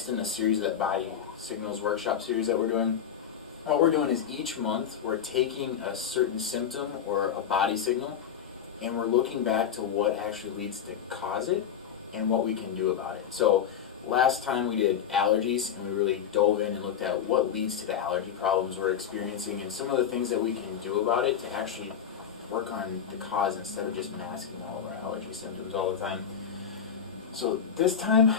next in the series of that body signals workshop series that we're doing. What we're doing is each month we're taking a certain symptom or a body signal and we're looking back to what actually leads to cause it and what we can do about it. So last time we did allergies and we really dove in and looked at what leads to the allergy problems we're experiencing and some of the things that we can do about it to actually work on the cause instead of just masking all of our allergy symptoms all the time. So this time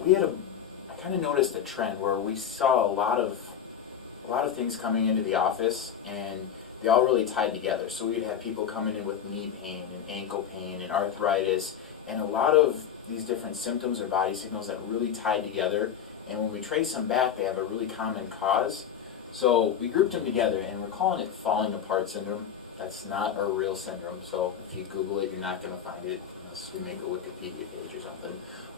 I kind of noticed a trend where we saw a lot of things coming into the office and they all really tied together. So we'd have people coming in with knee pain and ankle pain and arthritis and a lot of these different symptoms or body signals that really tied together. And when we trace them back, they have a really common cause. So we grouped them together and we're calling it falling apart syndrome. That's not a real syndrome. So if you Google it, you're not going to find it unless we make a Wikipedia page or something.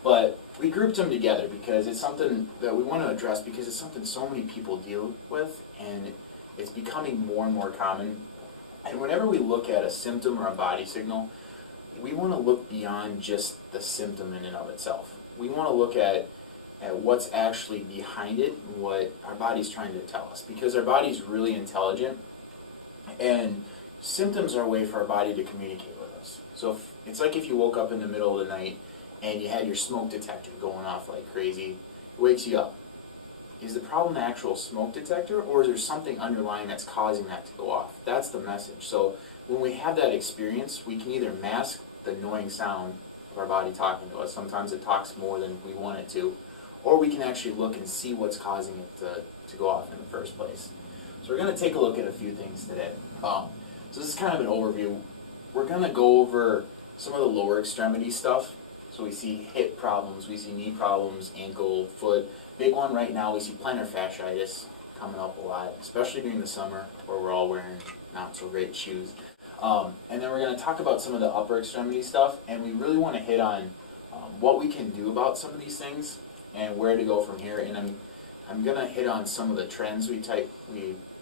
But we grouped them together because it's something that we want to address because it's something so many people deal with and it's becoming more and more common. And whenever we look at a symptom or a body signal, we want to look beyond just the symptom in and of itself. We want to look at what's actually behind it and what our body's trying to tell us because our body's really intelligent and symptoms are a way for our body to communicate with us. So it's like if you woke up in the middle of the night and you had your smoke detector going off like crazy, it wakes you up. Is the problem the actual smoke detector or is there something underlying that's causing that to go off? That's the message. So when we have that experience, we can either mask the annoying sound of our body talking to us. Sometimes it talks more than we want it to. Or we can actually look and see what's causing it to go off in the first place. So we're going to take a look at a few things today. So this is kind of an overview. We're going to go over some of the lower extremity stuff. So we see hip problems, we see knee problems, ankle, foot. Big one right now, we see plantar fasciitis coming up a lot, especially during the summer where we're all wearing not so great shoes. And then we're going to talk about some of the upper extremity stuff, and we really want to hit on what we can do about some of these things and where to go from here. And I'm going to hit on some of the trends we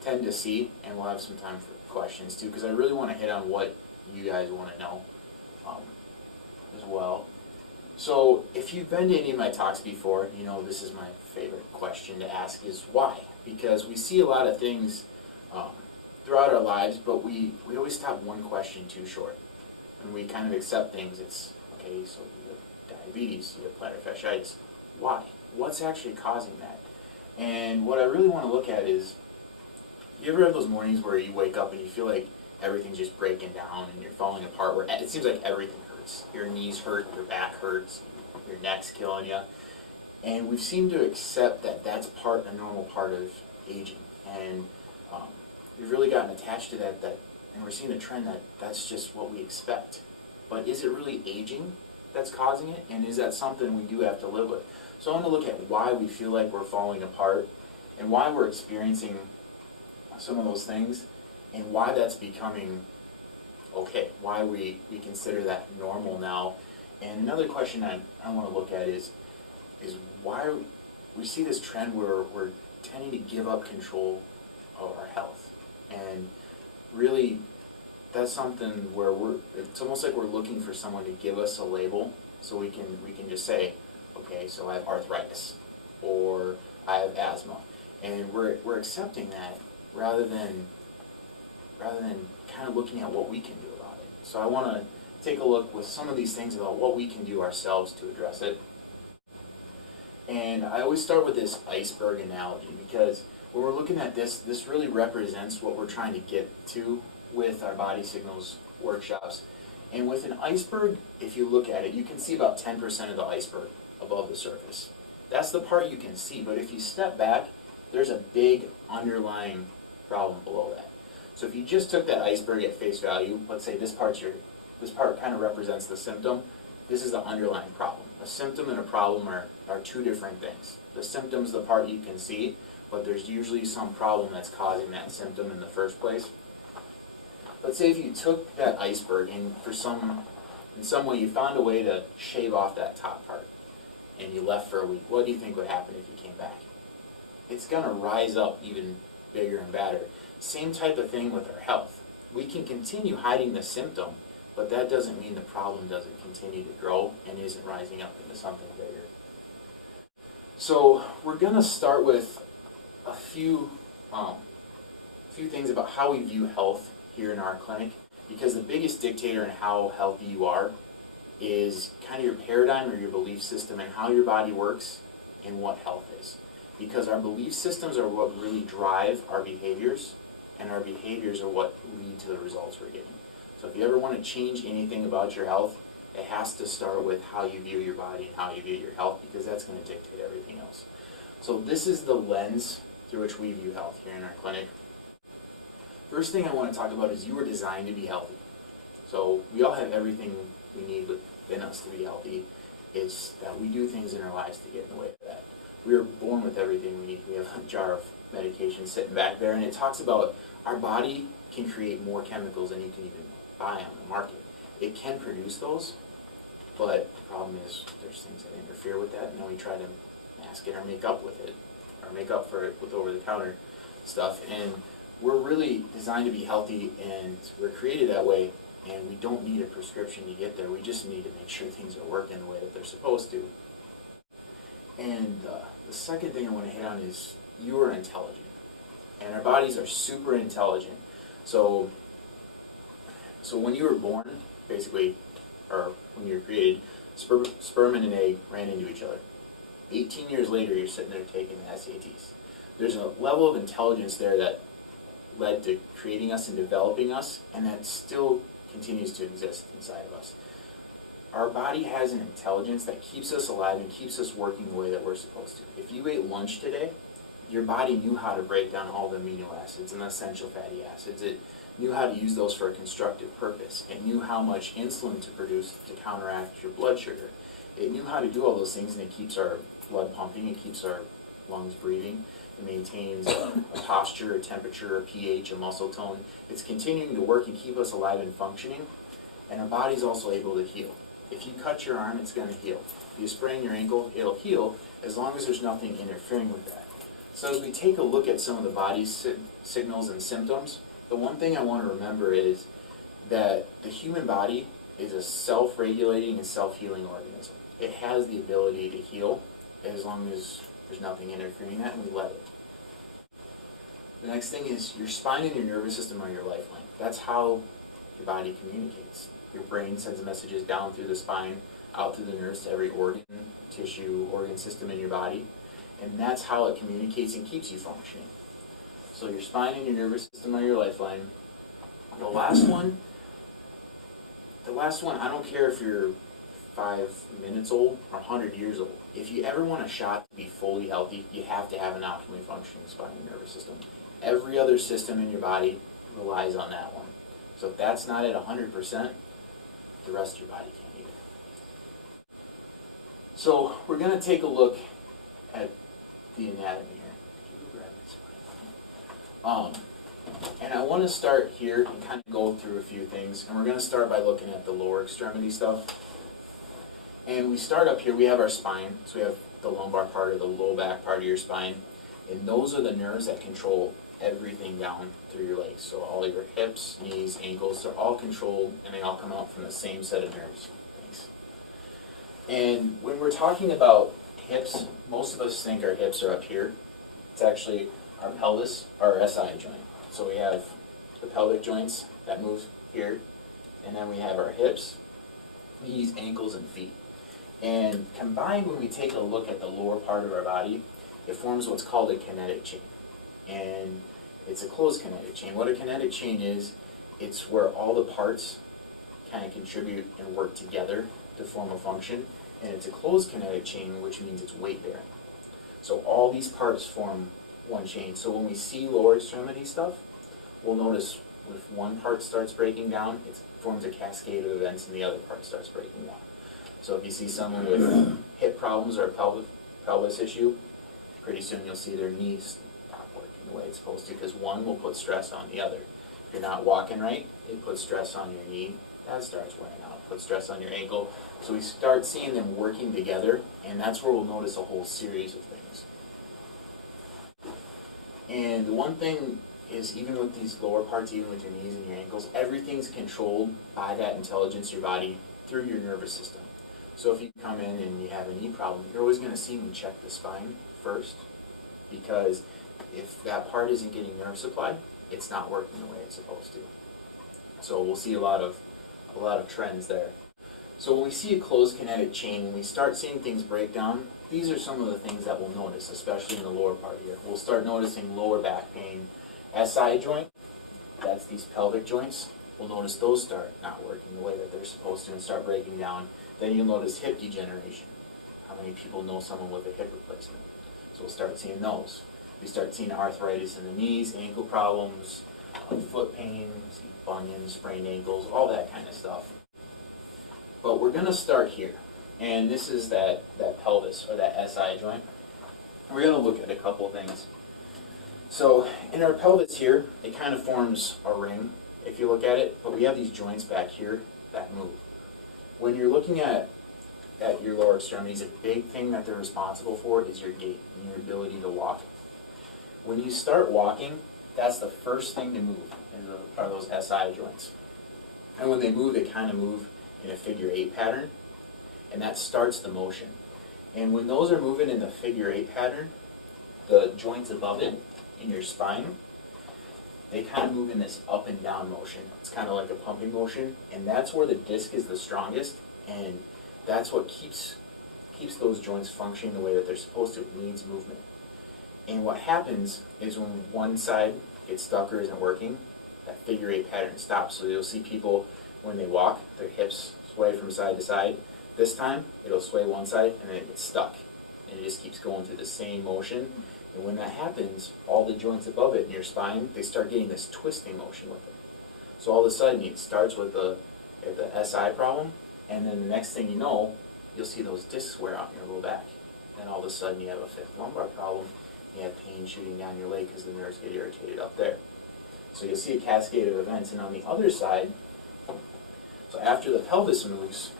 tend to see, and we'll have some time for questions too, because I really want to hit on what you guys want to know as well. So if you've been to any of my talks before, you know this is my favorite question to ask is why? Because we see a lot of things throughout our lives, but we always stop one question too short. And we kind of accept things. It's, okay, so you have diabetes, you have plantar fasciitis. Why? What's actually causing that? And what I really want to look at is, you ever have those mornings where you wake up and you feel like everything's just breaking down and you're falling apart, where it seems like everything hurts. Your knees hurt, your back hurts, your neck's killing you. And we've seemed to accept that that's a normal part of aging. And we've really gotten attached to that, and we're seeing a trend that's just what we expect. But is it really aging that's causing it? And is that something we do have to live with? So I want to look at why we feel like we're falling apart and why we're experiencing some of those things and why that's becoming okay, why we consider that normal now. And another question I want to look at is why we see this trend where we're tending to give up control of our health. And really, that's something where it's almost like we're looking for someone to give us a label so we can just say, okay, so I have arthritis or I have asthma. And we're accepting that rather than kind of looking at what we can do about it. So I want to take a look with some of these things about what we can do ourselves to address it. And I always start with this iceberg analogy because when we're looking at this really represents what we're trying to get to with our body signals workshops. And with an iceberg, if you look at it, you can see about 10% of the iceberg above the surface. That's the part you can see, but if you step back, there's a big underlying problem below that. So if you just took that iceberg at face value, let's say this part kind of represents the symptom, this is the underlying problem. A symptom and a problem are two different things. The symptom's the part you can see, but there's usually some problem that's causing that symptom in the first place. Let's say if you took that iceberg and in some way you found a way to shave off that top part and you left for a week, what do you think would happen if you came back? It's going to rise up even bigger and badder. Same type of thing with our health. We can continue hiding the symptom, but that doesn't mean the problem doesn't continue to grow and isn't rising up into something bigger. So we're going to start with a few things about how we view health here in our clinic, because the biggest dictator in how healthy you are is kind of your paradigm or your belief system and how your body works and what health is. Because our belief systems are what really drive our behaviors, and our behaviors are what lead to the results we're getting. So if you ever want to change anything about your health, it has to start with how you view your body and how you view your health, because that's going to dictate everything else. So this is the lens through which we view health here in our clinic. First thing I want to talk about is you were designed to be healthy. So we all have everything we need within us to be healthy. It's that we do things in our lives to get in the way of that. We are born with everything we need. We have a jar of medication sitting back there, and it talks about our body can create more chemicals than you can even buy on the market. It can produce those, but the problem is there's things that interfere with that, and then we try to mask it or make up with it, or make up for it with over-the-counter stuff. And we're really designed to be healthy, and we're created that way, and we don't need a prescription to get there. We just need to make sure things are working the way that they're supposed to. And the second thing I want to hit on is you are intelligent. And our bodies are super intelligent. So when you were born, basically, or when you were created, sperm and an egg ran into each other. 18 years later, you're sitting there taking the SATs. There's a level of intelligence there that led to creating us and developing us, and that still continues to exist inside of us. Our body has an intelligence that keeps us alive and keeps us working the way that we're supposed to. If you ate lunch today, your body knew how to break down all the amino acids and essential fatty acids. It knew how to use those for a constructive purpose. It knew how much insulin to produce to counteract your blood sugar. It knew how to do all those things, and it keeps our blood pumping, it keeps our lungs breathing, it maintains a posture, a temperature, a pH, a muscle tone. It's continuing to work and keep us alive and functioning, and our body's also able to heal. If you cut your arm, it's going to heal. If you sprain your ankle, it'll heal, as long as there's nothing interfering with that. So as we take a look at some of the body's signals and symptoms, the one thing I want to remember is that the human body is a self-regulating and self-healing organism. It has the ability to heal as long as there's nothing interfering that, and we let it. The next thing is your spine and your nervous system are your lifeline. That's how your body communicates. Your brain sends messages down through the spine, out through the nerves to every organ, tissue, organ system in your body. And that's how it communicates and keeps you functioning. So your spine and your nervous system are your lifeline. The last one, I don't care if you're 5 minutes old or 100 years old. If you ever want a shot to be fully healthy, you have to have an optimally functioning spine and nervous system. Every other system in your body relies on that one. So if that's not at 100%, the rest of your body can't either. So we're going to take a look at the anatomy here. Could you grab my spine? And I want to start here and kind of go through a few things. And we're going to start by looking at the lower extremity stuff. And we start up here, we have our spine. So we have the lumbar part or the low back part of your spine. And those are the nerves that control everything down through your legs. So all your hips, knees, ankles, they're all controlled, and they all come out from the same set of nerves. Thanks. And when we're talking about hips, most of us think our hips are up here. It's actually our pelvis, our SI joint. So we have the pelvic joints that move here, and then we have our hips, knees, ankles, and feet. And combined, when we take a look at the lower part of our body, it forms what's called a kinetic chain. And it's a closed kinetic chain. What a kinetic chain is, it's where all the parts kind of contribute and work together to form a function. And it's a closed kinetic chain, which means it's weight bearing. So all these parts form one chain. So when we see lower extremity stuff, we'll notice if one part starts breaking down, it forms a cascade of events and the other part starts breaking down. So if you see someone with hip problems or pelvis issue, pretty soon you'll see their knees not working the way it's supposed to, because one will put stress on the other. If you're not walking right, it puts stress on your knee. That starts wearing out. Puts stress on your ankle. So we start seeing them working together, and that's where we'll notice a whole series of things. And the one thing is, even with these lower parts, even with your knees and your ankles, everything's controlled by that intelligence, your body, through your nervous system. So if you come in and you have a knee problem, you're always going to see me check the spine first, because if that part isn't getting nerve supply, it's not working the way it's supposed to. So we'll see a lot of trends there. So when we see a closed kinetic chain, when we start seeing things break down, these are some of the things that we'll notice, especially in the lower part here. We'll start noticing lower back pain. SI joint, that's these pelvic joints. We'll notice those start not working the way that they're supposed to and start breaking down. Then you'll notice hip degeneration. How many people know someone with a hip replacement? So we'll start seeing those. We start seeing arthritis in the knees, ankle problems, foot pain, bunions, sprained ankles, all that kind of stuff. But we're going to start here. And this is that pelvis, or that SI joint. We're going to look at a couple things. So in our pelvis here, it kind of forms a ring, if you look at it, but we have these joints back here that move. When you're looking at your lower extremities, a big thing that they're responsible for is your gait and your ability to walk. When you start walking, that's the first thing to move, are those SI joints. And when they move, they kind of move in a figure 8 pattern, and that starts the motion. And when those are moving in the figure 8 pattern, the joints above it in your spine, they kind of move in this up and down motion. It's kind of like a pumping motion, and that's where the disc is the strongest, and that's what keeps those joints functioning the way that they're supposed to. It needs movement. And what happens is when one side gets stuck or isn't working, that figure 8 pattern stops. So you'll see people, when they walk, their hips sway from side to side. This time, it'll sway one side, and then it gets stuck. And it just keeps going through the same motion. And when that happens, all the joints above it in your spine, they start getting this twisting motion with it. So all of a sudden, it starts with the SI problem, and then the next thing you know, you'll see those discs wear out in your low back. Then all of a sudden, you have a fifth lumbar problem. You have pain shooting down your leg because the nerves get irritated up there. So you'll see a cascade of events. And on the other side, so after the pelvis moves,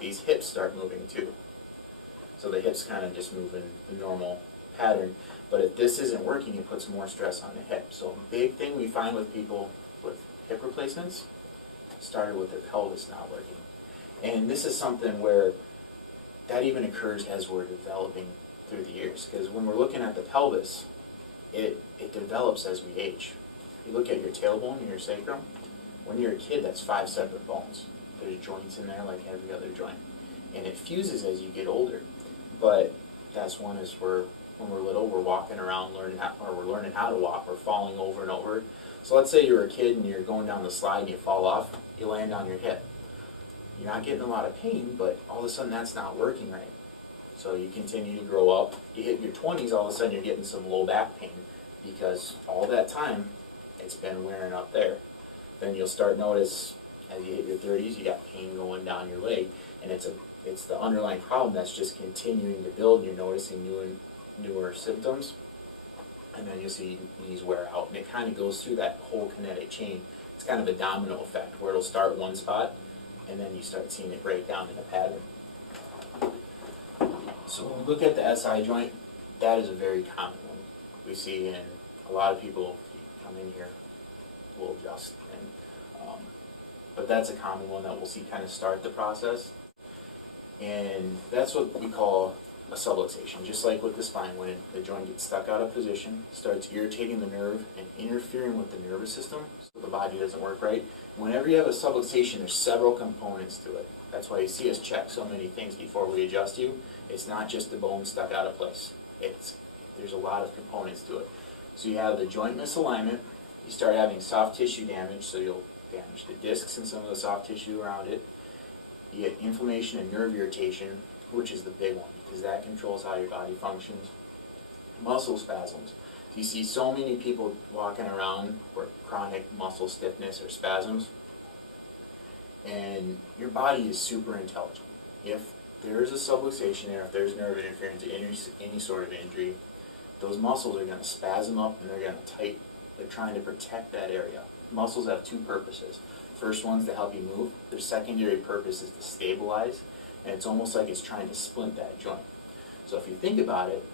these hips start moving too. So the hips kind of just move in the normal pattern. But if this isn't working, it puts more stress on the hip. So a big thing we find with people with hip replacements started with their pelvis not working. And this is something where that even occurs as we're developing through the years. Because when we're looking at the pelvis, it develops as we age. You look at your tailbone and your sacrum, when you're a kid, that's 5 separate bones. There's joints in there like every other joint. And it fuses as you get older. But that's one is when we're little, we're walking around learning how to walk. We're falling over and over. So let's say you're a kid and you're going down the slide and you fall off, you land on your hip. You're not getting a lot of pain, but all of a sudden that's not working right. So you continue to grow up. You hit your 20s, all of a sudden you're getting some low back pain because all that time it's been wearing up there. Then you'll start notice as you hit your 30s, you got pain going down your leg, and it's the underlying problem that's just continuing to build. You're noticing newer symptoms, and then you'll see knees wear out, and it kind of goes through that whole kinetic chain. It's kind of a domino effect where it'll start one spot, and then you start seeing it break down in a pattern. So when we look at the SI joint, that is a very common one. We see in a lot of people come in here, will adjust, but that's a common one that we'll see kind of start the process. And that's what we call a subluxation. Just like with the spine, when the joint gets stuck out of position, starts irritating the nerve and interfering with the nervous system, so the body doesn't work right. Whenever you have a subluxation, there's several components to it. That's why you see us check so many things before we adjust you. It's not just the bone stuck out of place. There's a lot of components to it. So you have the joint misalignment. You start having soft tissue damage, so you'll damage the discs and some of the soft tissue around it. You get inflammation and nerve irritation, which is the big one, because that controls how your body functions. Muscle spasms. You see so many people walking around with chronic muscle stiffness or spasms, and your body is super intelligent. If there is a subluxation there, if there's nerve interference, any sort of injury, those muscles are going to spasm up and they're going to tighten. They're trying to protect that area. Muscles have two purposes. First one's to help you move. Their secondary purpose is to stabilize, and it's almost like it's trying to splint that joint. So if you think about it,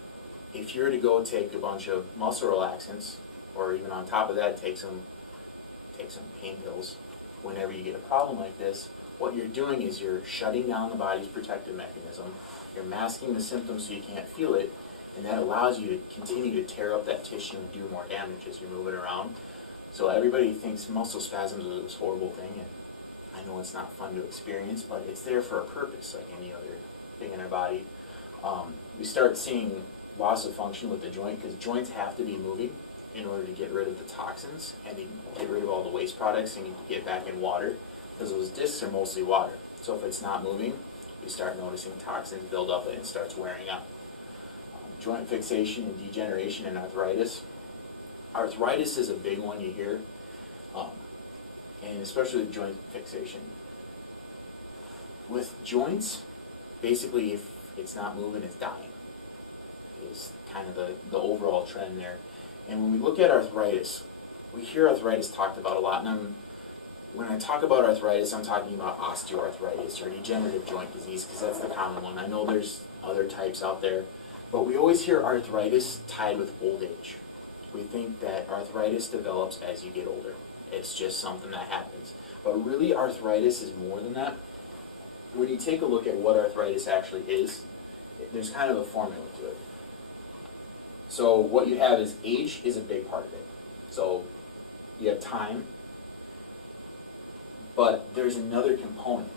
if you were to go take a bunch of muscle relaxants, or even on top of that take some pain pills, whenever you get a problem like this, what you're doing is you're shutting down the body's protective mechanism, you're masking the symptoms so you can't feel it, and that allows you to continue to tear up that tissue and do more damage as you're moving around. So everybody thinks muscle spasms is this horrible thing, and I know it's not fun to experience, but it's there for a purpose, like any other thing in our body. We start seeing loss of function with the joint, because joints have to be moving in order to get rid of the toxins and to get rid of all the waste products and to get back in water, because those discs are mostly water. So if it's not moving, we start noticing toxins build up and it starts wearing out. Joint fixation and degeneration and arthritis. Arthritis is a big one you hear, and especially with joint fixation. With joints, basically if it's not moving, it's dying. Is kind of the overall trend there. And when we look at arthritis, we hear arthritis talked about a lot, and when I talk about arthritis, I'm talking about osteoarthritis or degenerative joint disease, because that's the common one. I know there's other types out there, but we always hear arthritis tied with old age. We think that arthritis develops as you get older. It's just something that happens. But really, arthritis is more than that. When you take a look at what arthritis actually is, there's kind of a formula to it. So what you have is age is a big part of it. So you have time, but there's another component,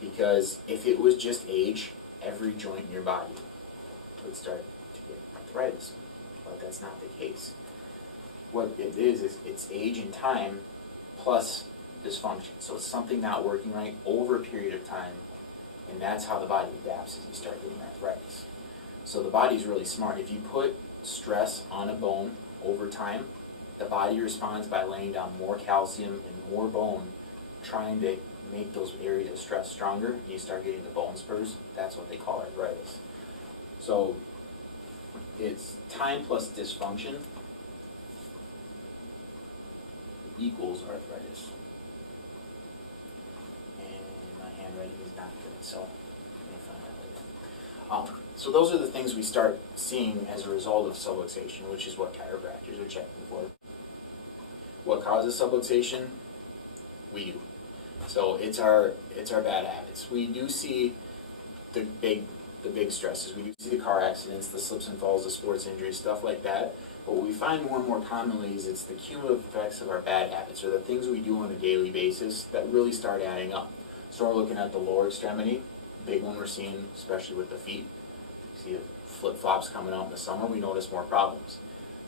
because if it was just age, every joint in your body would start to get arthritis, but that's not the case. What it is it's age and time plus dysfunction. So it's something not working right over a period of time, and that's how the body adapts as you start getting arthritis. So the body's really smart. If you put stress on a bone over time, the body responds by laying down more calcium and more bone, trying to make those areas of stress stronger, and you start getting the bone spurs. That's what they call arthritis. So it's time plus dysfunction equals arthritis. And my handwriting is not good, so let me find out later. So those are the things we start seeing as a result of subluxation, which is what chiropractors are checking for. What causes subluxation? We do. So it's our bad habits. We do see the big stresses. We do see the car accidents, the slips and falls, the sports injuries, stuff like that. But what we find more and more commonly is it's the cumulative effects of our bad habits, or the things we do on a daily basis that really start adding up. So we're looking at the lower extremity, big one we're seeing, especially with the feet. You see the flip-flops coming out in the summer, we notice more problems.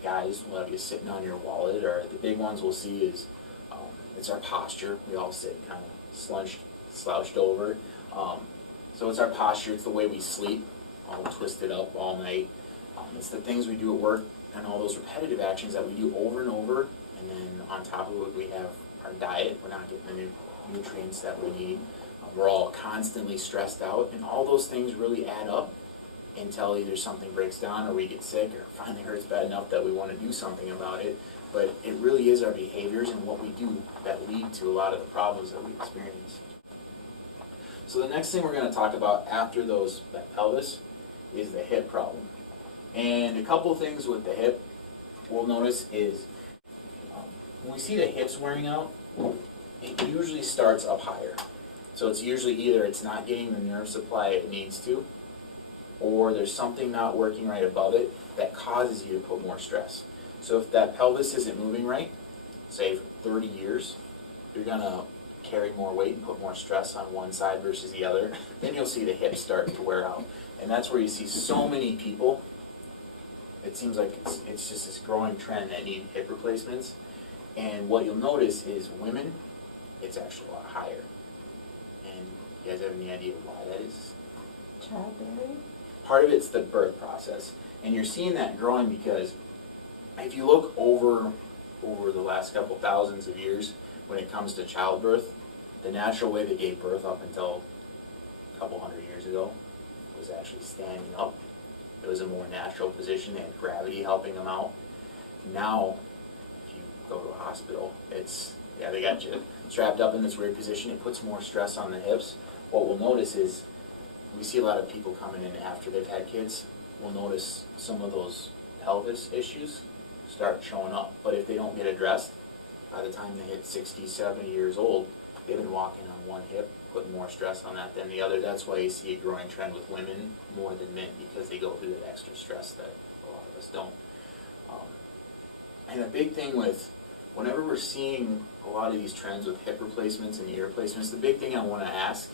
Guys will have you sitting on your wallet, or the big ones we'll see is it's our posture. We all sit kind of slouched over. So it's our posture, it's the way we sleep, all twisted up all night. It's the things we do at work and all those repetitive actions that we do over and over. And then on top of it, we have our diet. We're not getting the nutrients that we need. We're all constantly stressed out, and all those things really add up until either something breaks down or we get sick or finally hurts bad enough that we want to do something about it. But it really is our behaviors and what we do that lead to a lot of the problems that we experience. So the next thing we're going to talk about after that pelvis is the hip problem. And a couple things with the hip we'll notice is when we see the hips wearing out, it usually starts up higher. So it's usually either it's not getting the nerve supply it needs to, or there's something not working right above it that causes you to put more stress. So if that pelvis isn't moving right, say for 30 years, you're going to carry more weight and put more stress on one side versus the other, then you'll see the hips start to wear out. And that's where you see so many people, it seems like it's just this growing trend that need hip replacements. And what you'll notice is women, it's actually a lot higher. And you guys have any idea why that is? Childbearing? Part of it's the birth process. And you're seeing that growing because if you look over the last couple thousands of years, when it comes to childbirth, the natural way they gave birth up until a couple hundred years ago was actually standing up. It was a more natural position. They had gravity helping them out. Now, if you go to a hospital, they got you strapped up in this weird position. It puts more stress on the hips. What we'll notice is we see a lot of people coming in after they've had kids. We'll notice some of those pelvis issues start showing up. But if they don't get addressed, by the time they hit 60, 70 years old, they've been walking on one hip, putting more stress on that than the other. That's why you see a growing trend with women more than men, because they go through that extra stress that a lot of us don't. And a big thing with, whenever we're seeing a lot of these trends with hip replacements and knee replacements, the big thing I want to ask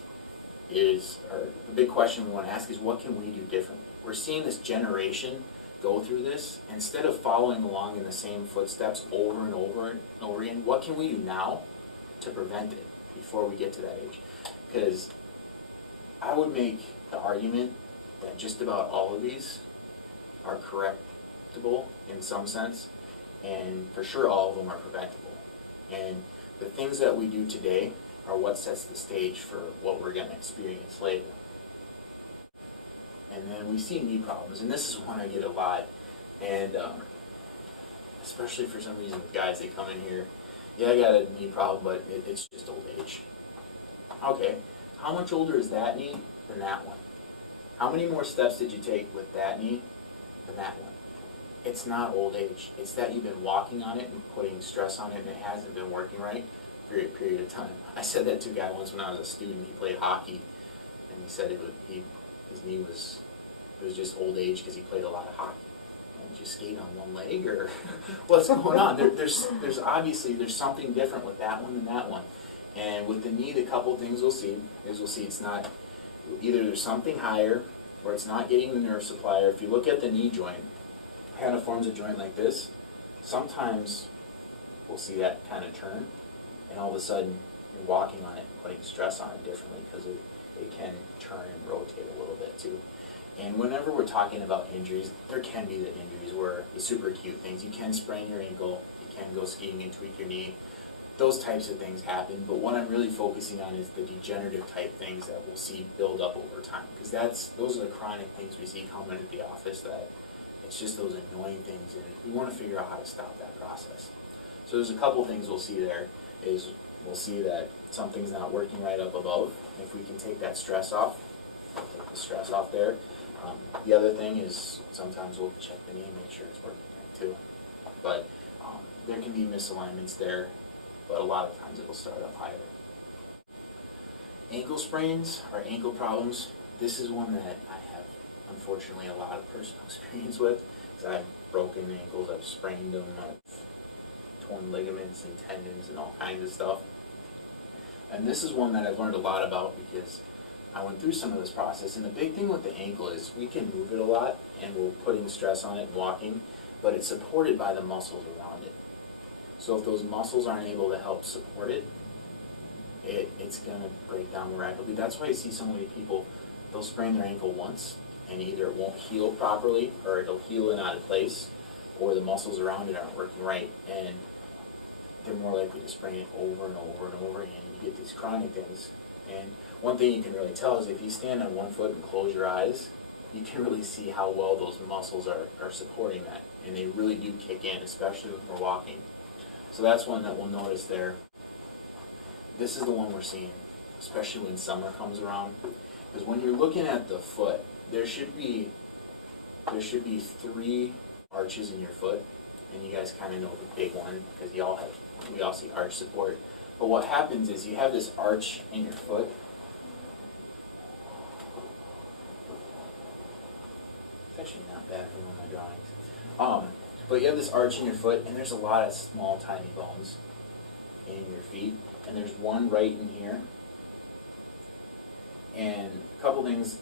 is, or the big question we want to ask is, what can we do differently? We're seeing this generation go through this. Instead of following along in the same footsteps over and over and over again, what can we do now to prevent it before we get to that age? Because I would make the argument that just about all of these are correctable in some sense, and for sure all of them are preventable. And the things that we do today are what sets the stage for what we're going to experience later. And then we see knee problems, and this is one I get a lot, and especially for some reason with guys, they come in here, yeah, I got a knee problem, but it's just old age. Okay, how much older is that knee than that one? How many more steps did you take with that knee than that one? It's not old age. It's that you've been walking on it and putting stress on it, and it hasn't been working right for a period of time. I said that to a guy once when I was a student. He played hockey, and he said his knee was just old age because he played a lot of hockey. And just skate on one leg, or what's going on? There's obviously there's something different with that one than that one. And with the knee, the couple things we'll see is it's not, either there's something higher or it's not getting the nerve supply. Or if you look at the knee joint, it kind of forms a joint like this. Sometimes we'll see that kind of turn, and all of a sudden you're walking on it and putting stress on it differently because it can turn and rotate a little bit too. And whenever we're talking about injuries, there can be the injuries where the super acute things. You can sprain your ankle, you can go skiing and tweak your knee. Those types of things happen, but what I'm really focusing on is the degenerative type things that we'll see build up over time, because those are the chronic things we see coming into the office, that it's just those annoying things, and we want to figure out how to stop that process. So there's a couple things we'll see there. Is we'll see that something's not working right up above. If we can take that stress off, take the stress off there. The other thing is sometimes we'll check the knee and make sure it's working right too. But there can be misalignments there, but a lot of times it'll start up higher. Ankle sprains or ankle problems, this is one that I have unfortunately a lot of personal experience with, because I've broken ankles, I've sprained them, I've torn ligaments and tendons and all kinds of stuff. And this is one that I've learned a lot about because I went through some of this process. And the big thing with the ankle is we can move it a lot and we're putting stress on it and walking, but it's supported by the muscles around it. So if those muscles aren't able to help support it, it's going to break down rapidly. That's why you see so many people, they'll sprain their ankle once and either it won't heal properly or it'll heal in out of place, or the muscles around it aren't working right, and they're more likely to sprain it over and over and over again. You get these chronic things. And one thing you can really tell is if you stand on one foot and close your eyes, you can really see how well those muscles are supporting that. And they really do kick in, especially when we're walking. So that's one that we'll notice there. This is the one we're seeing, especially when summer comes around. Because when you're looking at the foot, there should be 3 arches in your foot. And you guys kind of know the big one because we all see arch support. But what happens is you have this arch in your foot. It's actually not bad for one of my drawings. But you have this arch in your foot, and there's a lot of small, tiny bones in your feet. And there's one right in here. And a couple things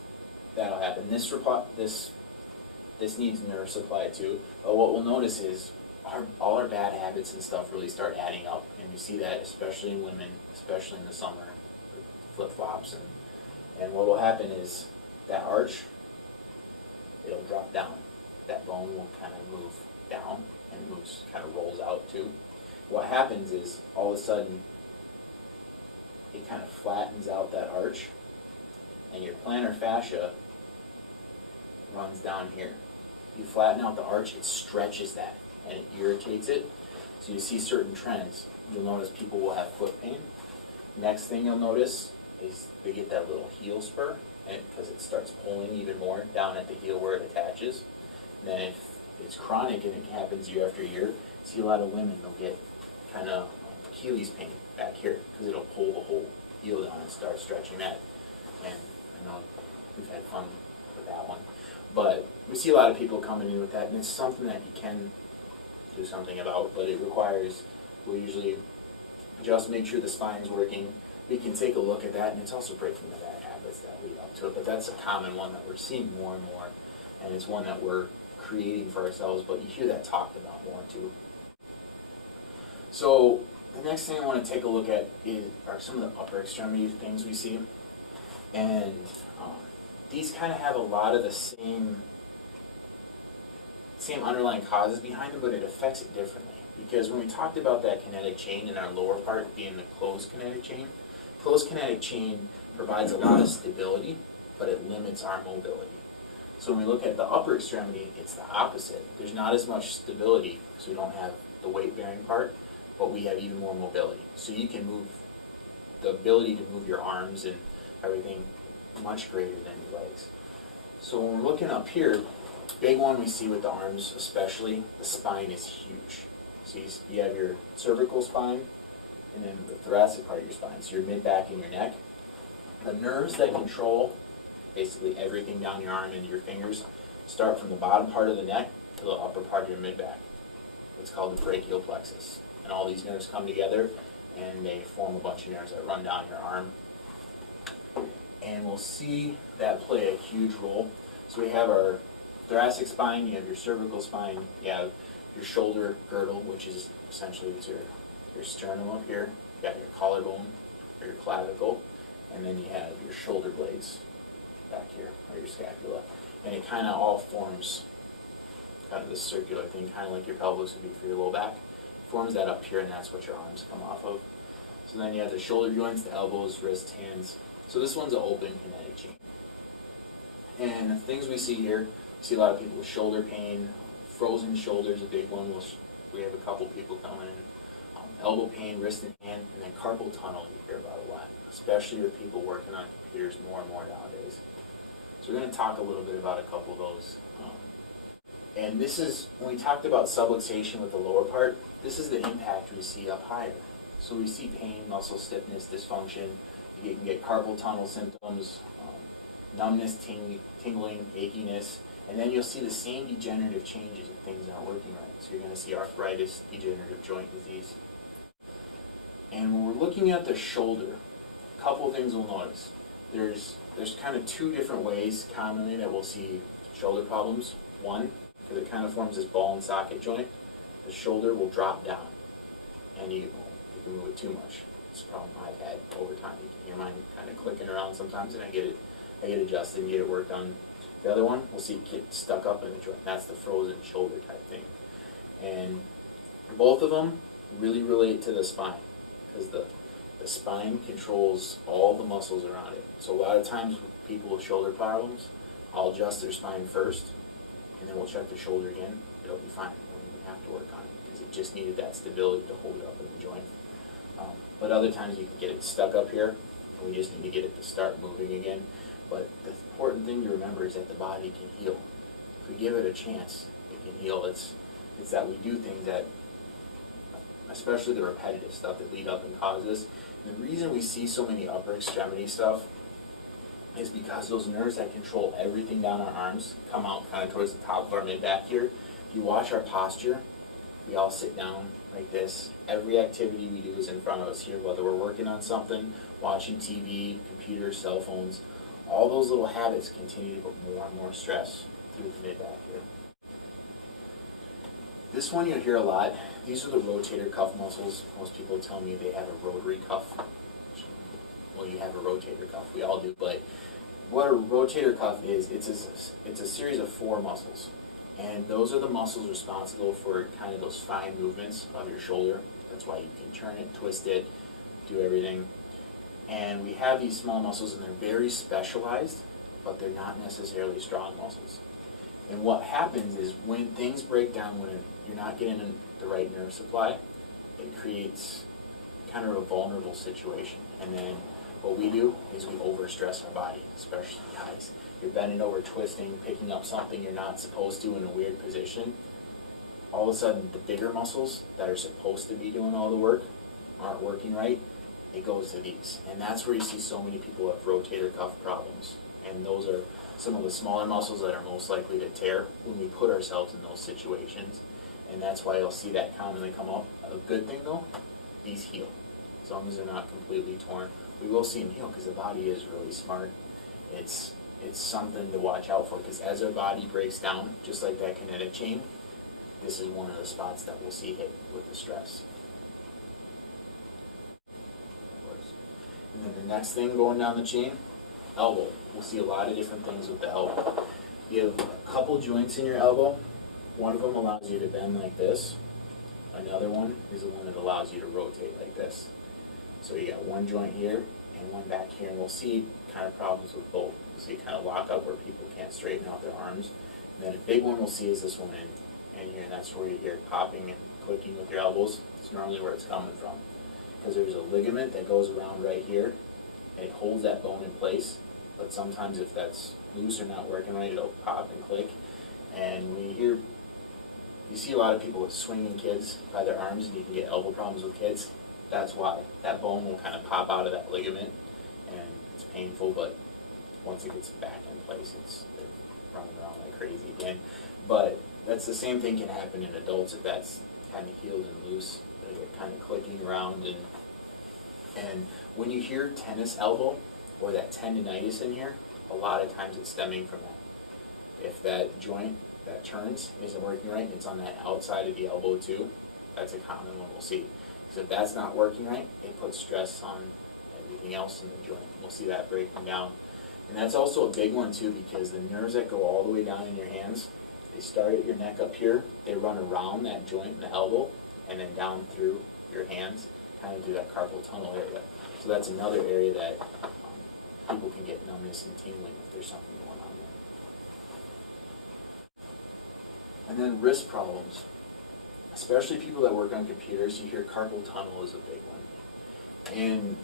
that'll happen. This needs nerve supply too. But what we'll notice is all our bad habits and stuff really start adding up, and you see that especially in women, especially in the summer, flip-flops, and what will happen is that arch, it'll drop down. That bone will kind of move down, and it moves, kind of rolls out too. What happens is all of a sudden it kind of flattens out that arch, and your plantar fascia runs down here. You flatten out the arch, it stretches that, and it irritates it. So you see certain trends. You'll notice people will have foot pain. Next thing you'll notice is they get that little heel spur, because it starts pulling even more down at the heel where it attaches. And then if it's chronic and it happens year after year, see a lot of women, they'll get kind of Achilles pain back here because it'll pull the whole heel down and start stretching that. And I know we've had fun with that one. But we see a lot of people coming in with that, and it's something that you can do something about, but it requires, we'll usually just make sure the spine's working. We can take a look at that, and it's also breaking the bad habits that lead up to it, but that's a common one that we're seeing more and more, and it's one that we're creating for ourselves, but you hear that talked about more too. So the next thing I want to take a look at are some of the upper extremity things we see, and these kind of have a lot of the same underlying causes behind them, but it affects it differently. Because when we talked about that kinetic chain in our lower part being the closed kinetic chain provides a lot of stability, but it limits our mobility. So when we look at the upper extremity, it's the opposite. There's not as much stability because we don't have the weight-bearing part, but we have even more mobility. So you can move, the ability to move your arms and everything much greater than your legs. So when we're looking up here, big one we see with the arms especially, the spine is huge. So you have your cervical spine and then the thoracic part of your spine, so your mid-back and your neck. The nerves that control basically everything down your arm into your fingers start from the bottom part of the neck to the upper part of your mid-back. It's called the brachial plexus. And all these nerves come together and they form a bunch of nerves that run down your arm. And we'll see that play a huge role. So we have our thoracic spine, you have your cervical spine, you have your shoulder girdle, which is essentially your sternum up here, you got your collarbone or your clavicle, and then you have your shoulder blades back here, or your scapula. And it kind of all forms kind of this circular thing, kind of like your pelvis would be for your low back. It forms that up here, and that's what your arms come off of. So then you have the shoulder joints, the elbows, wrists, hands. So this one's an open kinetic chain. And things we see here, we see a lot of people with shoulder pain, frozen shoulder is a big one. We have a couple people coming in. Elbow pain, wrist and hand, and then carpal tunnel you hear about a lot, especially with people working on computers more and more nowadays. So we're going to talk a little bit about a couple of those. And this is, when we talked about subluxation with the lower part, this is the impact we see up higher. So we see pain, muscle stiffness, dysfunction. You can get carpal tunnel symptoms, numbness, tingling, achiness, and then you'll see the same degenerative changes if things aren't working right. So you're going to see arthritis, degenerative joint disease. And when we're looking at the shoulder, a couple of things we'll notice. There's kind of two different ways commonly that we'll see shoulder problems. One, because it kind of forms this ball and socket joint, the shoulder will drop down, and you can move it too much. It's a problem I've had over time. You can hear mine kind of clicking around sometimes, and I get it adjusted and get it worked on. The other one, we'll see it get stuck up in the joint. That's the frozen shoulder type thing. And both of them really relate to the spine, because the spine controls all the muscles around it. So a lot of times with people with shoulder problems, I'll adjust their spine first, and then we'll check the shoulder again. It'll be fine. We won't even have to work on it, because it just needed that stability to hold it up in the joint. But other times you can get it stuck up here, and we just need to get it to start moving again. But the important thing to remember is that the body can heal. If we give it a chance, it can heal. It's that we do things that, especially the repetitive stuff that lead up and cause this. And the reason we see so many upper extremity stuff is because those nerves that control everything down our arms come out kind of towards the top of our mid-back here. If you watch our posture, we all sit down like this. Every activity we do is in front of us here, whether we're working on something, watching TV, computers, cell phones. All those little habits continue to put more and more stress through the mid-back here. This one you'll hear a lot. These are the rotator cuff muscles. Most people tell me they have a rotary cuff. Well, you have a rotator cuff. We all do. But what a rotator cuff is, it's a series of 4 muscles. And those are the muscles responsible for kind of those fine movements of your shoulder. That's why you can turn it, twist it, do everything. And we have these small muscles, and they're very specialized, but they're not necessarily strong muscles. And what happens is when things break down, when you're not getting the right nerve supply, it creates kind of a vulnerable situation. And then what we do is we overstress our body, especially guys. You're bending over, twisting, picking up something you're not supposed to in a weird position. All of a sudden, the bigger muscles that are supposed to be doing all the work aren't working right, it goes to these. And that's where you see so many people have rotator cuff problems. And those are some of the smaller muscles that are most likely to tear when we put ourselves in those situations. And that's why you'll see that commonly come up. A good thing though, these heal. As long as they're not completely torn. We will see them heal because the body is really smart. It's something to watch out for because as our body breaks down, just like that kinetic chain, this is one of the spots that we'll see hit with the stress. And then the next thing going down the chain, elbow. We'll see a lot of different things with the elbow. You have a couple joints in your elbow. One of them allows you to bend like this. Another one is the one that allows you to rotate like this. So you got one joint here and one back here, and we'll see kind of problems with both. We'll see kind of lock up where people can't straighten out their arms. And then a big one we'll see is this one in here, and that's where you hear popping and clicking with your elbows. It's normally where it's coming from. Because there's a ligament that goes around right here, and it holds that bone in place. But sometimes if that's loose or not working right, it'll pop and click. And when you see a lot of people with swinging kids by their arms, and you can get elbow problems with kids. That's why. That bone will kind of pop out of that ligament, and it's painful, but once it gets back in place, they're running around like crazy again. But that's the same thing can happen in adults if that's kind of healed and loose. They get kind of clicking around, and when you hear tennis elbow or that tendonitis in here, a lot of times it's stemming from that. If that joint that turns isn't working right, and it's on that outside of the elbow too, that's a common one we'll see. Because if that's not working right, it puts stress on everything else in the joint. We'll see that breaking down. And that's also a big one too, because the nerves that go all the way down in your hands, they start at your neck up here, they run around that joint in the elbow, and then down through your hands, kind of through that carpal tunnel area. So that's another area that people can get numbness and tingling if there's something going on there. And then wrist problems. Especially people that work on computers, you hear carpal tunnel is a big one. And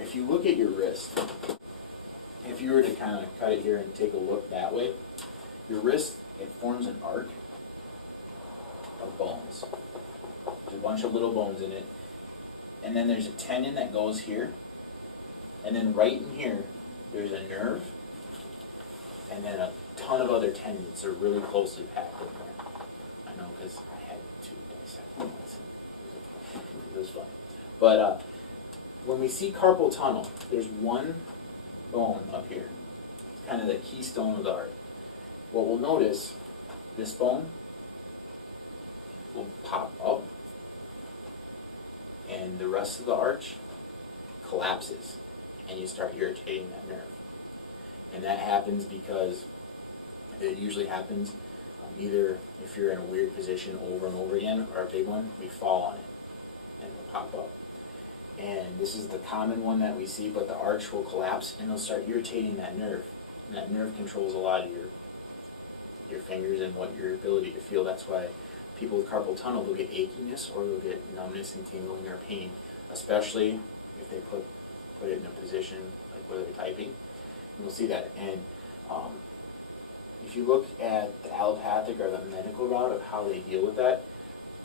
if you look at your wrist, if you were to kind of cut it here and take a look that way, your wrist, it forms an arc of bones. There's a bunch of little bones in it. And then there's a tendon that goes here. And then right in here, there's a nerve. And then a ton of other tendons are really closely packed in there. I know because I had to dissect them once. It was fun. But when we see carpal tunnel, there's one bone up here. It's kind of the keystone of the arc. What we'll notice, this bone will pop up, and the rest of the arch collapses, and you start irritating that nerve. And that happens because it usually happens either if you're in a weird position over and over again, or a big one, we fall on it, and it'll pop up. And this is the common one that we see, but the arch will collapse, and it'll start irritating that nerve. And that nerve controls a lot of your fingers and what your ability to feel. That's why people with carpal tunnel, they'll get achiness or they'll get numbness and tingling or pain, especially if they put it in a position like where they're typing. And we'll see that. And if you look at the allopathic or the medical route of how they deal with that,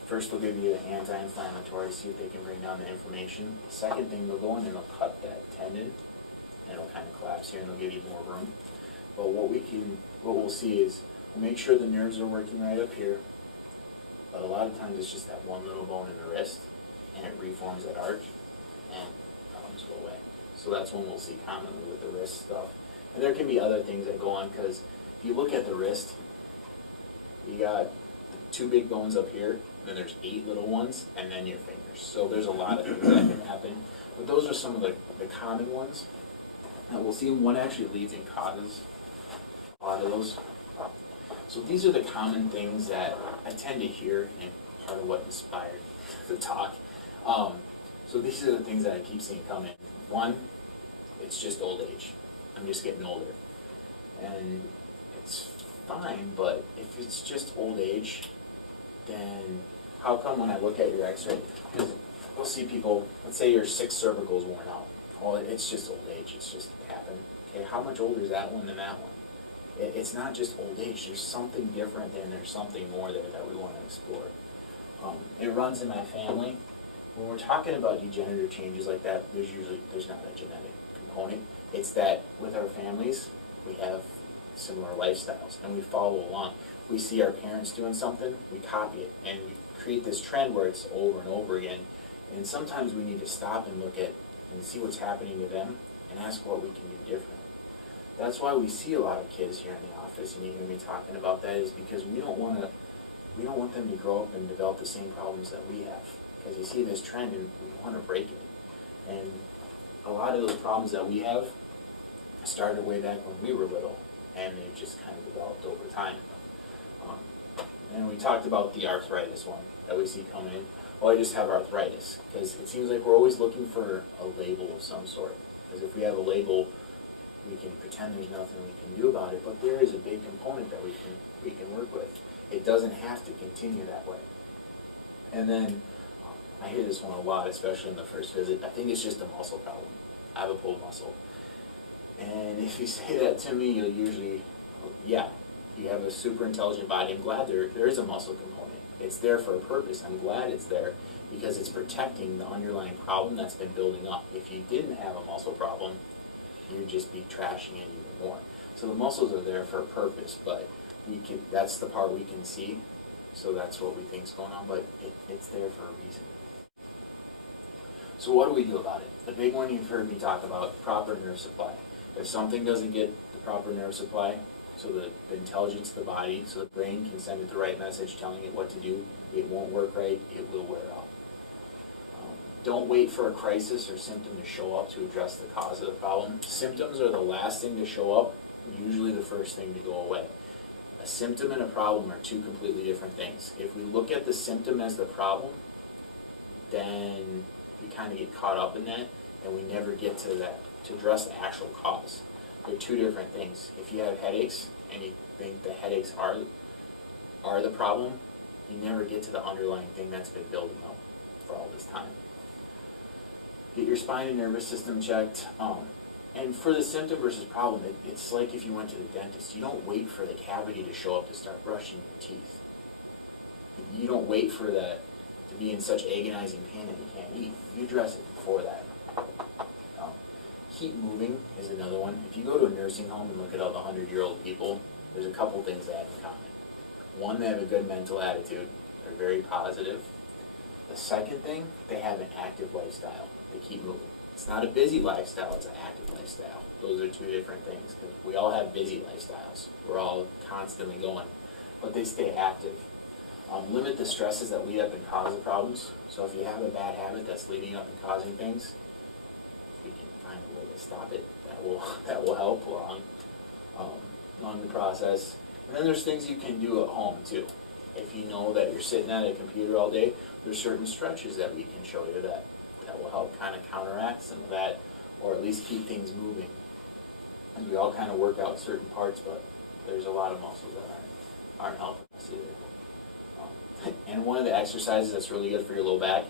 first they'll give you an anti-inflammatory, see if they can bring down the inflammation. The second thing, they'll go in and they'll cut that tendon, and it'll kind of collapse here, and they'll give you more room. But what we'll see is, we'll make sure the nerves are working right up here, but a lot of times it's just that one little bone in the wrist, and it reforms that arch, and problems go away. So that's when we'll see commonly with the wrist stuff. And there can be other things that go on, because if you look at the wrist, you got the two big bones up here, and then there's 8 little ones, and then your fingers. So there's a lot of things that can happen. But those are some of the common ones. And we'll see one actually leads and causes a lot of those. So these are the common things that I tend to hear, and part of what inspired the talk. So these are the things that I keep seeing come in. One, it's just old age. I'm just getting older. And it's fine, but if it's just old age, then how come when I look at your x-ray, because we'll see people, let's say your 6 cervical is worn out. Well, it's just old age, it's just happened. Okay, how much older is that one than that one? It's not just old age, there's something different there, and there's something more there that we want to explore. It runs in my family, when we're talking about degenerative changes like that, there's not a genetic component. It's that with our families, we have similar lifestyles and we follow along. We see our parents doing something, we copy it, and we create this trend where it's over and over again. And sometimes we need to stop and look at and see what's happening to them and ask what we can do differently. That's why we see a lot of kids here in the office, and you hear me talking about that, is because we don't want them to grow up and develop the same problems that we have. Because you see this trend and we want to break it. And a lot of those problems that we have started way back when we were little, and they've just kind of developed over time. And we talked about the arthritis one that we see coming in. Well, I just have arthritis, because it seems like we're always looking for a label of some sort. Because if we have a label, we can pretend there's nothing we can do about it, but there is a big component that we can work with. It doesn't have to continue that way. And then, I hear this one a lot, especially in the first visit. I think it's just a muscle problem. I have a pulled muscle. And if you say that to me, you'll usually, yeah, you have a super intelligent body. I'm glad there is a muscle component. It's there for a purpose. I'm glad it's there because it's protecting the underlying problem that's been building up. If you didn't have a muscle problem, you'd just be trashing it even more. So the muscles are there for a purpose, but that's the part we can see. So that's what we think is going on, but it's there for a reason. So what do we do about it? The big one you've heard me talk about, proper nerve supply. If something doesn't get the proper nerve supply, so the intelligence of the body, so the brain can send it the right message telling it what to do, it won't work right, it will wear out. Don't wait for a crisis or symptom to show up to address the cause of the problem. Symptoms are the last thing to show up, usually the first thing to go away. A symptom and a problem are two completely different things. If we look at the symptom as the problem, then we kind of get caught up in that, and we never get to address the actual cause. They're two different things. If you have headaches and you think the headaches are the problem, you never get to the underlying thing that's been building up for all this time. Get your spine and nervous system checked. And for the symptom versus problem, it's like if you went to the dentist. You don't wait for the cavity to show up to start brushing your teeth. You don't wait for that to be in such agonizing pain that you can't eat. You address it before that. Keep moving is another one. If you go to a nursing home and look at all the 100-year-old people, there's a couple things they have in common. One, they have a good mental attitude. They're very positive. The second thing, they have an active lifestyle. They keep moving. It's not a busy lifestyle, it's an active lifestyle. Those are two different things, because we all have busy lifestyles. We're all constantly going, but they stay active. Limit the stresses that lead up and cause the problems. So if you have a bad habit that's leading up and causing things, if we can find a way to stop it, that will help along the process. And then there's things you can do at home too. If you know that you're sitting at a computer all day, there's certain stretches that we can show you that will help kind of counteract some of that, or at least keep things moving. And we all kind of work out certain parts, but there's a lot of muscles that aren't helping us either. And one of the exercises that's really good for your low back,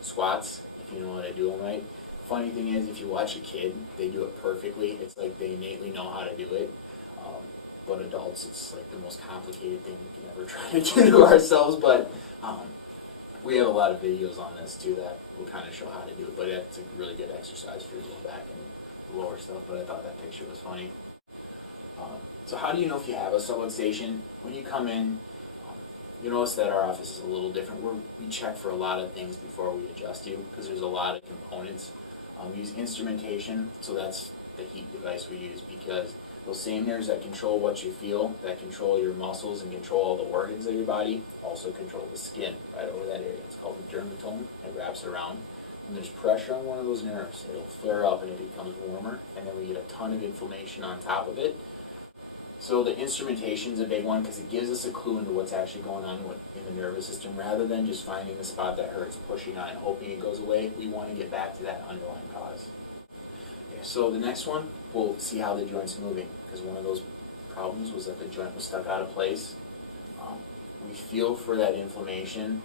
squats, if you know how to do them right. Funny thing is, if you watch a kid, they do it perfectly. It's like they innately know how to do it. But adults, it's like the most complicated thing we can ever try to do to ourselves. But we have a lot of videos on this too that will kind of show how to do it. But it's a really good exercise for your low back and lower stuff. But I thought that picture was funny. So how do you know if you have a subluxation? When you come in, you notice that our office is a little different. We check for a lot of things before we adjust you, because there's a lot of components. We use instrumentation, so that's the heat device we use, because those same nerves that control what you feel, that control your muscles and control all the organs of your body, also control the skin right over that area. It's called the dermatome. It wraps around. When there's pressure on one of those nerves, it'll flare up and it becomes warmer, and then we get a ton of inflammation on top of it. So the instrumentation is a big one, because it gives us a clue into what's actually going on in the nervous system, rather than just finding the spot that hurts, pushing on it, hoping it goes away. We want to get back to that underlying cause. Okay, so the next one, we'll see how the joint's moving, because one of those problems was that the joint was stuck out of place. We feel for that inflammation.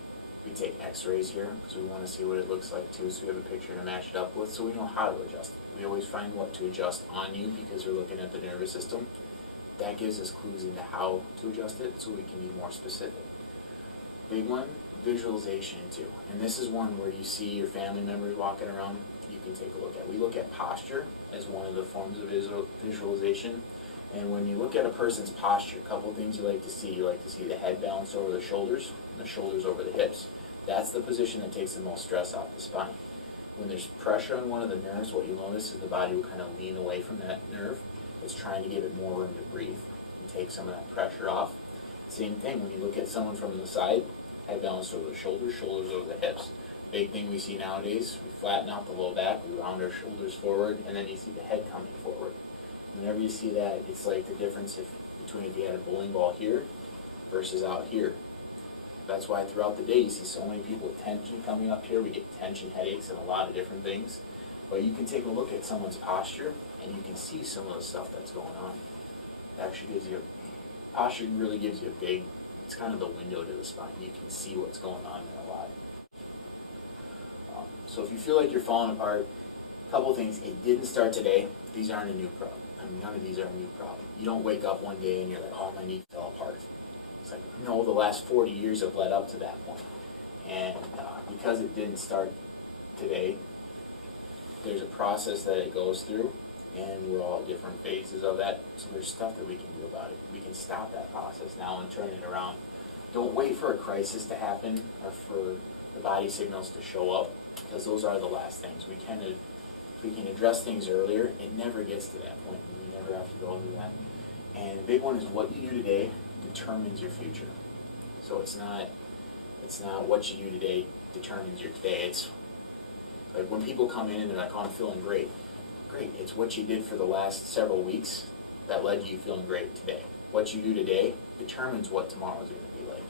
We take x-rays here, because we want to see what it looks like too, so we have a picture to match it up with, so we know how to adjust it. We always find what to adjust on you, because we're looking at the nervous system. That gives us clues into how to adjust it, so we can be more specific. Big one, visualization too. And this is one where you see your family members walking around, you can take a look at. We look at posture as one of the forms of visualization. And when you look at a person's posture, a couple of things you like to see. You like to see the head balanced over the shoulders, and the shoulders over the hips. That's the position that takes the most stress off the spine. When there's pressure on one of the nerves, what you'll notice is the body will kind of lean away from that nerve. It's trying to give it more room to breathe and take some of that pressure off. Same thing when you look at someone from the side, head balanced over the shoulders, shoulders over the hips. Big thing we see nowadays, we flatten out the low back, we round our shoulders forward, and then you see the head coming forward. Whenever you see that, it's like the difference between if you had a bowling ball here versus out here. That's why throughout the day you see so many people with tension coming up here. We get tension headaches and a lot of different things. But you can take a look at someone's posture and you can see some of the stuff that's going on. It actually gives you, posture really gives you a big, it's kind of the window to the spine. You can see what's going on there a lot. So if you feel like you're falling apart, a couple of things. It didn't start today. These aren't a new problem. I mean, none of these are a new problem. You don't wake up one day and you're like, oh, my knee fell apart. It's like, no, the last 40 years have led up to that point. And because it didn't start today, there's a process that it goes through, and we're all at different phases of that. So there's stuff that we can do about it. We can stop that process now and turn it around. Don't wait for a crisis to happen or for the body signals to show up, because those are the last things. We can address things earlier. It never gets to that point, and we never have to go through that. And the big one is what you do today determines your future. So it's not what you do today determines your today. It's like when people come in and they're like, oh, I'm feeling great. Great. It's what you did for the last several weeks that led to you feeling great today. What you do today determines what tomorrow is going to be like.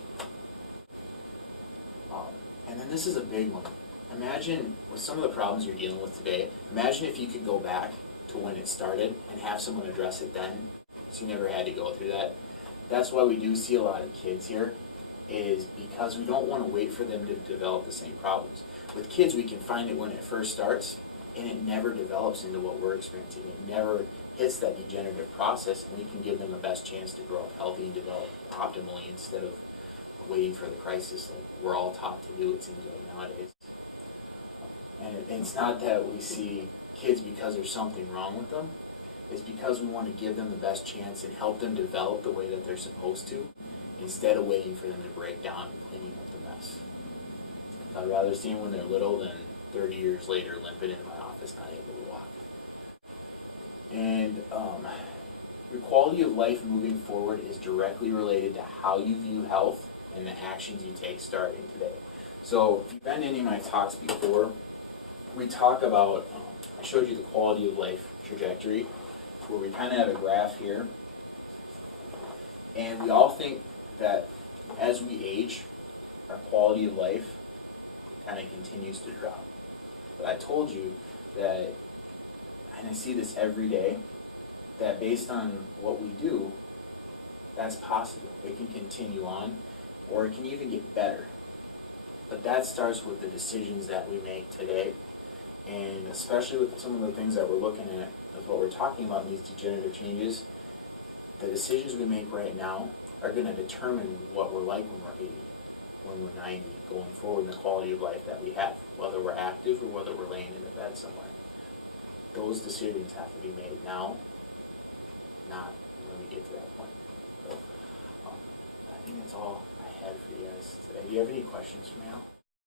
And then this is a big one. Imagine with some of the problems you're dealing with today, imagine if you could go back to when it started and have someone address it then, so you never had to go through that. That's why we do see a lot of kids here, is because we don't want to wait for them to develop the same problems. With kids, we can find it when it first starts, and it never develops into what we're experiencing. It never hits that degenerative process, and we can give them the best chance to grow up healthy and develop optimally instead of waiting for the crisis like we're all taught to do, it seems like nowadays. And it's not that we see kids because there's something wrong with them. It's because we want to give them the best chance and help them develop the way that they're supposed to, instead of waiting for them to break down and cleaning up the mess. I'd rather see them when they're little than 30 years later limping into my office not able to walk. And your quality of life moving forward is directly related to how you view health and the actions you take starting today. So if you've been to any of my talks before, we talk about, I showed you the quality of life trajectory, where we kind of have a graph here. And we all think that as we age, our quality of life kind of continues to drop. But I told you that, and I see this every day, that based on what we do, that's possible. It can continue on, or it can even get better. But that starts with the decisions that we make today. And especially with some of the things that we're looking at, with what we're talking about in these degenerative changes, the decisions we make right now are going to determine what we're like when we're 80, when we're 90, going forward in the quality of life that we have, whether we're active or whether we're laying in a bed somewhere. Those decisions have to be made now, not when we get to that point. So, I think that's all I had for you guys today. Do you have any questions for me, Al?